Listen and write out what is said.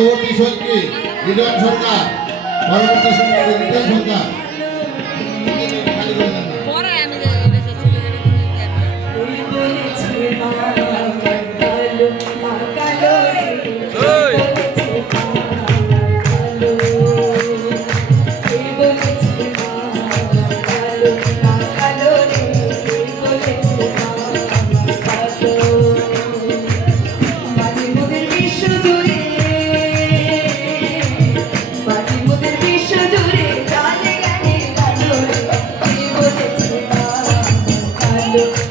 পরবর্তী সঙ্গী রিটন সরকার পরবর্তী সঙ্গী সরকার Música